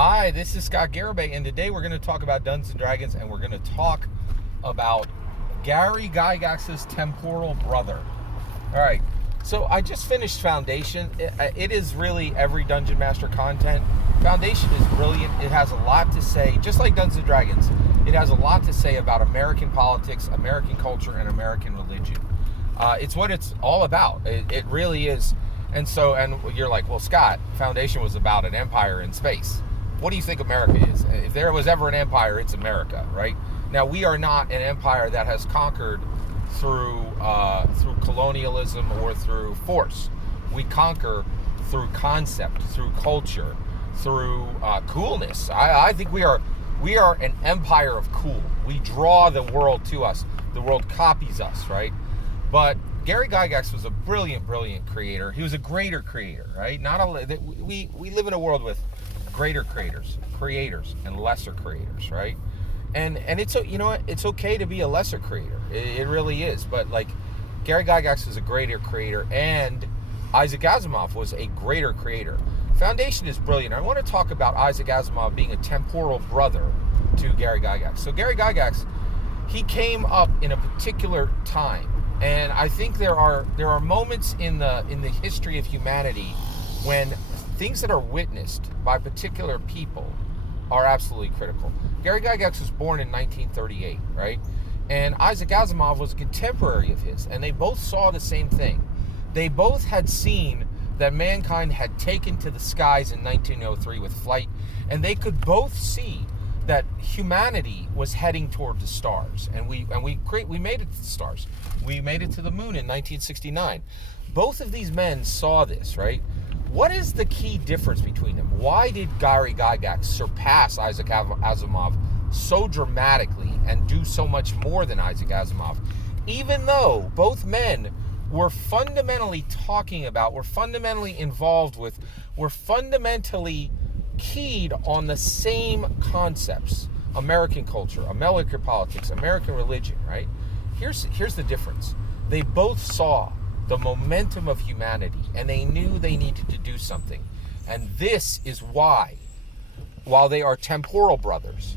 Hi, this is Scott Garibay, and today we're going to talk about Dungeons and Dragons, and we're going to talk about Gary Gygax's Temporal brother. All right, so I just finished Foundation. It is really every Dungeon Master content. Foundation is brilliant. It has a lot to say, just like Dungeons and Dragons. It has a lot to say about American politics, American culture, and American religion. It's what it's all about. It really is. And you're like, well, Scott, Foundation was about an empire in space. What do you think America is? If there was ever an empire, it's America, right? Now, we are not an empire that has conquered through colonialism or through force. We conquer through concept, through culture, through coolness. I think we are an empire of cool. We draw the world to us. The world copies us, right? But Gary Gygax was a brilliant creator. He was a greater creator, right? We live in a world with greater creators, and lesser creators, right? And it's, you know what? It's okay to be a lesser creator. It really is. But like, Gary Gygax was a greater creator, and Isaac Asimov was a greater creator. Foundation is brilliant. I want to talk about Isaac Asimov being a temporal brother to Gary Gygax. So Gary Gygax, he came up in a particular time. And I think there are moments in the history of humanity when things that are witnessed by particular people are absolutely critical. Gary Gygax was born in 1938, right? And Isaac Asimov was a contemporary of his, and they both saw the same thing. They both had seen that mankind had taken to the skies in 1903 with flight, and they could both see that humanity was heading toward the stars, and we made it to the stars. We made it to the moon in 1969. Both of these men saw this, right? What is the key difference between them? Why did Gary Gygax surpass Isaac Asimov so dramatically and do so much more than Isaac Asimov, even though both men were fundamentally were fundamentally involved with, were fundamentally keyed on the same concepts: American culture, American politics, American religion, right? Here's the difference. They both saw the momentum of humanity, and they knew they needed to do something. And this is why, while they are temporal brothers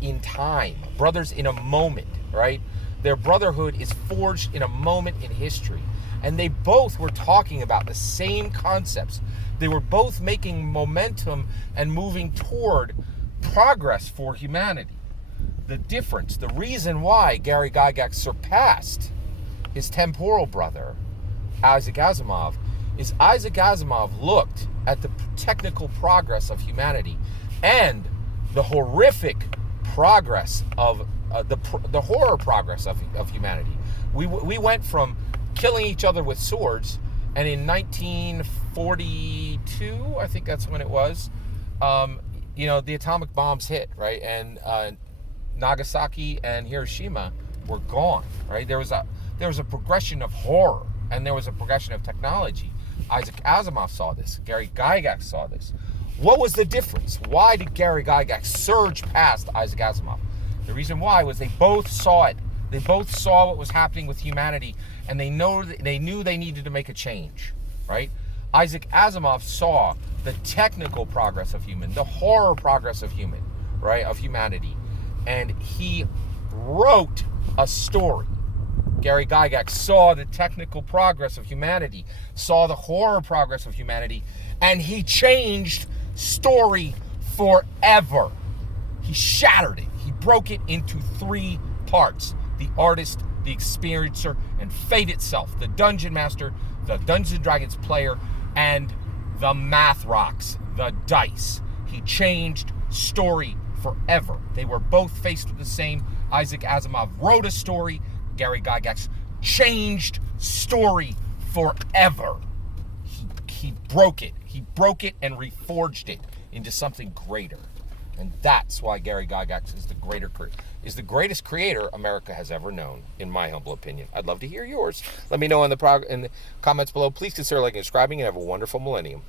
in time, brothers in a moment, right? Their brotherhood is forged in a moment in history. And they both were talking about the same concepts. They were both making momentum and moving toward progress for humanity. The difference, the reason why Gary Gygax surpassed his temporal brother, Isaac Asimov, is Isaac Asimov looked at the technical progress of humanity and the horrific progress of the horror progress of humanity. We went from killing each other with swords, and in 1942, I think that's when it was, the atomic bombs hit, right? And Nagasaki and Hiroshima were gone, right? There was a progression of horror, and there was a progression of technology. Isaac Asimov saw this. Gary Gygax saw this. What was the difference? Why did Gary Gygax surge past Isaac Asimov? The reason why was they both saw it. They both saw what was happening with humanity, and they knew they needed to make a change, right? Isaac Asimov saw the technical progress of the horror progress of humanity, and he wrote a story. Gary Gygax saw the technical progress of humanity, saw the horror progress of humanity, and he changed story forever. He shattered it. He broke it into 3 parts: the artist, the experiencer, and fate itself, the dungeon master, the Dungeons and Dragons player, and the math rocks, the dice. He changed story forever. They were both faced with the same. Isaac Asimov wrote a story. Gary Gygax changed story forever. He broke it. He broke it and reforged it into something greater. And that's why Gary Gygax is the greatest creator America has ever known, in my humble opinion. I'd love to hear yours. Let me know in the comments below. Please consider liking and subscribing, and have a wonderful millennium.